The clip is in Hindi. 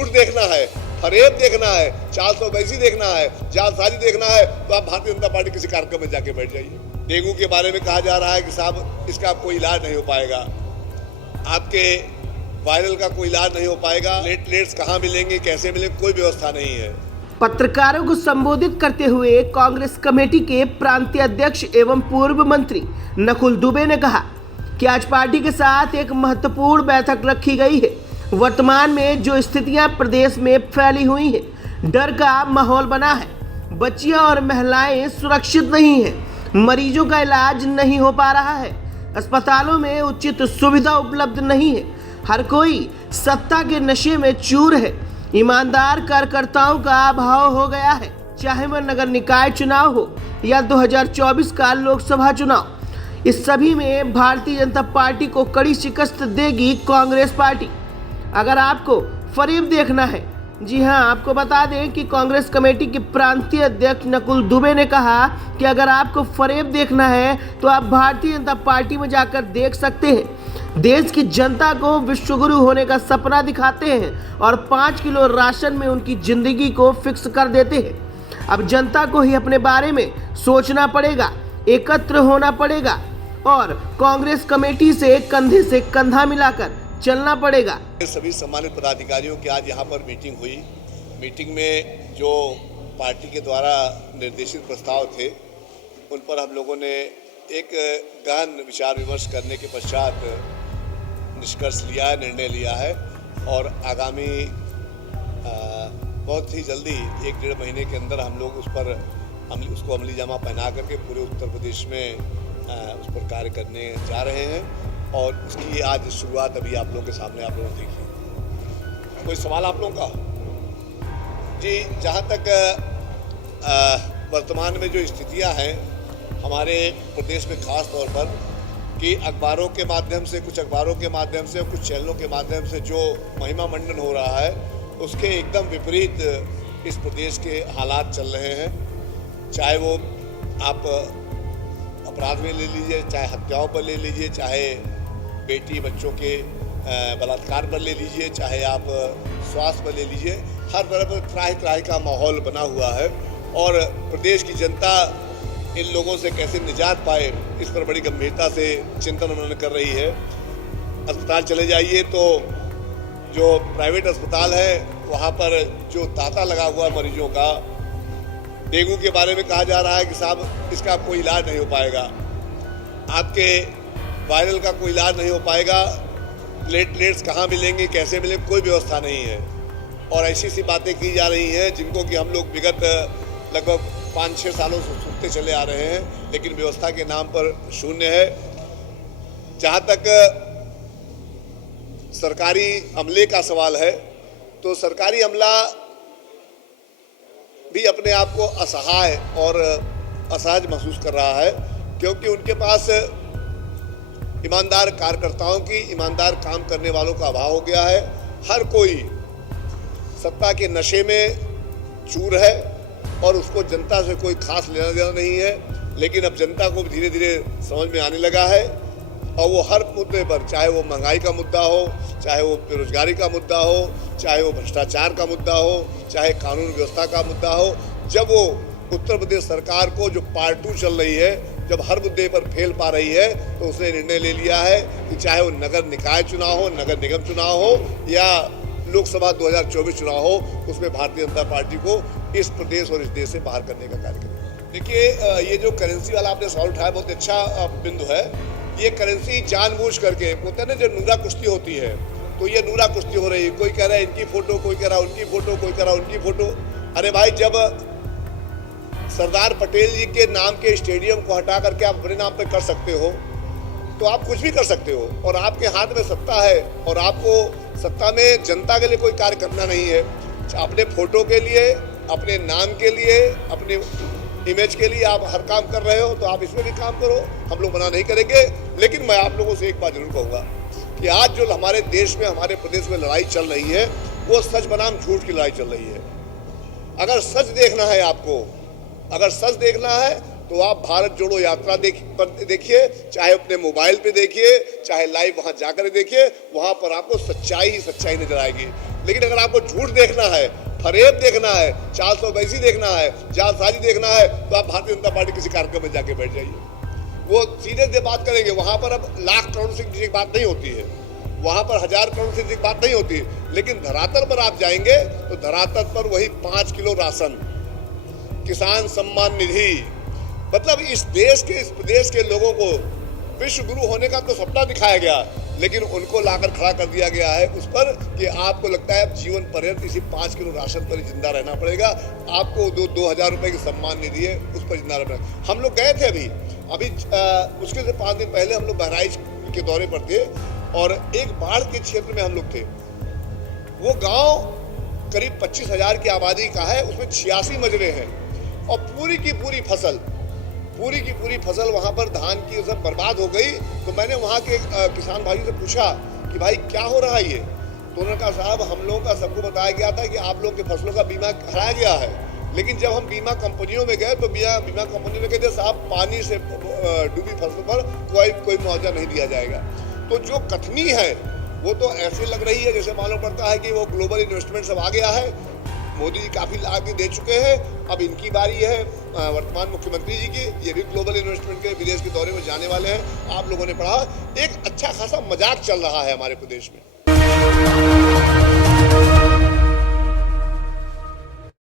झूठ देखना है, फरेब देखना है, चालसोबाजी देखना है, जालसाजी देखना है, तो आप भारतीय जनता पार्टी किसी कार्यक्रम में जाके बैठ जाइए। डेंगू के बारे में कहा जा रहा है कि साहब इसका कोई इलाज नहीं हो पाएगा, आपके वायरल का कोई इलाज नहीं हो पाएगा, प्लेटलेट्स कहाँ मिलेंगे, कैसे मिलेंगे, कोई व्यवस्था नहीं है। पत्रकारों को संबोधित करते हुए कांग्रेस कमेटी के प्रांतीय अध्यक्ष एवं पूर्व मंत्री नकुल दुबे ने कहा कि आज पार्टी के साथ एक महत्वपूर्ण बैठक रखी गई है। वर्तमान में जो स्थितियां प्रदेश में फैली हुई हैं, डर का माहौल बना है, बच्चियां और महिलाएं सुरक्षित नहीं हैं, मरीजों का इलाज नहीं हो पा रहा है, अस्पतालों में उचित सुविधा उपलब्ध नहीं है, हर कोई सत्ता के नशे में चूर है, ईमानदार कार्यकर्ताओं का अभाव हो गया है। चाहे वह नगर निकाय चुनाव हो या 2024 का लोकसभा चुनाव, इस सभी में भारतीय जनता पार्टी को कड़ी शिकस्त देगी कांग्रेस पार्टी। अगर आपको फरेब देखना है, जी हां, आपको बता दें कि कांग्रेस कमेटी के प्रांतीय अध्यक्ष नकुल दुबे ने कहा कि अगर आपको फरेब देखना है तो आप भारतीय जनता पार्टी में जाकर देख सकते हैं। देश की जनता को विश्वगुरु होने का सपना दिखाते हैं और 5 किलो राशन में उनकी जिंदगी को फिक्स कर देते हैं। अब जनता को ही अपने बारे में सोचना पड़ेगा, एकत्र होना पड़ेगा और कांग्रेस कमेटी से कंधा मिलाकर चलना पड़ेगा। सभी सम्मानित पदाधिकारियों की आज यहाँ पर मीटिंग हुई। मीटिंग में जो पार्टी के द्वारा निर्देशित प्रस्ताव थे उन पर हम लोगों ने एक गहन विचार विमर्श करने के पश्चात निष्कर्ष लिया है, निर्णय लिया है और आगामी बहुत ही जल्दी 1-1.5 महीने के अंदर हम लोग उसको अमली जामा पहना करके पूरे उत्तर प्रदेश में उस पर कार्य करने जा रहे हैं और उसकी आज शुरुआत अभी आप लोगों के सामने आप लोगों ने देखी। कोई सवाल आप लोगों का? जी, जहाँ तक वर्तमान में जो स्थितियाँ हैं हमारे प्रदेश में खास तौर पर कि अखबारों के माध्यम से, कुछ अखबारों के माध्यम से, कुछ चैनलों के माध्यम से जो महिमा मंडन हो रहा है उसके एकदम विपरीत इस प्रदेश के हालात चल रहे हैं। चाहे वो आप अपराध में ले लीजिए, चाहे हत्याओं पर ले लीजिए, चाहे बेटी बच्चों के बलात्कार पर ले लीजिए, चाहे आप स्वास्थ्य पर ले लीजिए, हर तरफ त्राही का माहौल बना हुआ है और प्रदेश की जनता इन लोगों से कैसे निजात पाए इस पर बड़ी गंभीरता से चिंतन उन्होंने कर रही है। अस्पताल चले जाइए तो जो प्राइवेट अस्पताल है वहाँ पर जो तांता लगा हुआ मरीजों का, डेंगू के बारे में कहा जा रहा है कि साहब इसका कोई इलाज नहीं हो पाएगा, आपके वायरल का कोई इलाज नहीं हो पाएगा, प्लेटलेट्स कहाँ मिलेंगे, कैसे मिलेंगे, कोई व्यवस्था नहीं है। और ऐसी बातें की जा रही हैं जिनको कि हम लोग विगत लगभग 5-6 सालों से सुनते चले आ रहे हैं, लेकिन व्यवस्था के नाम पर शून्य है। जहाँ तक सरकारी अमले का सवाल है तो सरकारी अमला भी अपने आप को असहाय और असहज महसूस कर रहा है क्योंकि उनके पास ईमानदार कार्यकर्ताओं की, ईमानदार काम करने वालों का अभाव हो गया है। हर कोई सत्ता के नशे में चूर है और उसको जनता से कोई खास लेना देना नहीं है। लेकिन अब जनता को धीरे धीरे समझ में आने लगा है और वो हर मुद्दे पर, चाहे वो महंगाई का मुद्दा हो, चाहे वो बेरोजगारी का मुद्दा हो, चाहे वो भ्रष्टाचार का मुद्दा हो, चाहे कानून व्यवस्था का मुद्दा हो, जब वो उत्तर प्रदेश सरकार को जो पार्ट 2 चल रही है, जब हर मुद्दे पर फेल पा रही है तो उसने निर्णय ले लिया है कि चाहे वो नगर निकाय चुनाव हो, नगर निगम चुनाव हो या लोकसभा 2024 चुनाव हो, उसमें भारतीय जनता पार्टी को इस प्रदेश और इस देश से बाहर करने का कार्य करेगी। देखिए, ये जो करेंसी वाला आपने सवाल उठाया बहुत अच्छा बिंदु है। ये करेंसी जानबूझ करके होता है ना, जो नूरा कुश्ती होती है तो ये नूरा कुश्ती हो रही है। कोई कह रहा है इनकी फोटो, कोई कह रहा है उनकी फोटो, कोई कह रहा है उनकी फोटो। अरे भाई, जब सरदार पटेल जी के नाम के स्टेडियम को हटा करके आप अपने नाम पे कर सकते हो तो आप कुछ भी कर सकते हो और आपके हाथ में सत्ता है और आपको सत्ता में जनता के लिए कोई कार्य करना नहीं है। अपने फोटो के लिए, अपने नाम के लिए, अपने इमेज के लिए आप हर काम कर रहे हो तो आप इसमें भी काम करो, हम लोग मना नहीं करेंगे। लेकिन मैं आप लोगों से एक बात जरूर कहूँगा कि आज जो हमारे देश में, हमारे प्रदेश में लड़ाई चल रही है वो सच बनाम झूठ की लड़ाई चल रही है। अगर सच देखना है आपको, अगर सच देखना है तो आप भारत जोड़ो यात्रा देखिए, चाहे अपने मोबाइल पे देखिए, चाहे लाइव वहां जाकर देखिए, वहां पर आपको सच्चाई ही सच्चाई नजर आएगी। लेकिन अगर आपको झूठ देखना है, फरेब देखना है, चालसोबाजी देखना है, जालसाजी देखना है, तो आप भारतीय जनता पार्टी किसी कार्यक्रम में जाके बैठ जाइए। वो सीधे बात करेंगे। वहां पर अब लाख करोड़ से की बात नहीं होती है, वहां पर 1000 करोड़ से की बात नहीं होती है। लेकिन धरातल पर आप जाएंगे तो धरातल पर वही 5 किलो राशन, किसान सम्मान निधि, मतलब इस देश के, इस प्रदेश के लोगों को विश्व गुरु होने का तो सपना दिखाया गया, लेकिन उनको लाकर खड़ा कर दिया गया है उस पर कि आपको लगता है जीवन पर्यंत इसी 5 किलो राशन पर जिंदा रहना पड़ेगा, आपको 2,000 रुपए की सम्मान निधि है उस पर जिंदा रहना पड़ेगा। हम लोग गए थे अभी मुश्किल से 5 दिन पहले हम लोग बहराइच के दौरे पर थे और एक बाढ़ के क्षेत्र में हम लोग थे। वो गांव करीब 25,000 की आबादी का है, उसमें 86 मजरे हैं और पूरी की पूरी फसल वहां पर धान की सब बर्बाद हो गई। तो मैंने वहां के किसान भाई से पूछा कि भाई क्या हो रहा है ये? तो उन्होंने कहा साहब हम लोगों का सबको बताया गया था कि आप लोगों के फसलों का बीमा कराया गया है, लेकिन जब हम बीमा कंपनियों में गए तो बीमा कंपनी ने कहते साहब पानी से डूबी फसलों पर कोई मुआवजा नहीं दिया जाएगा। तो जो कथनी है वो तो ऐसे लग रही है जैसे मालूम पड़ता है कि वो ग्लोबल इन्वेस्टमेंट सब आ गया है, मोदी जी काफी ला के दे चुके हैं, अब इनकी बारी है वर्तमान मुख्यमंत्री जी की, ये भी ग्लोबल इन्वेस्टमेंट के विदेश के दौरे में जाने वाले हैं। आप लोगों ने पढ़ा, एक अच्छा खासा मजाक चल रहा है हमारे प्रदेश में।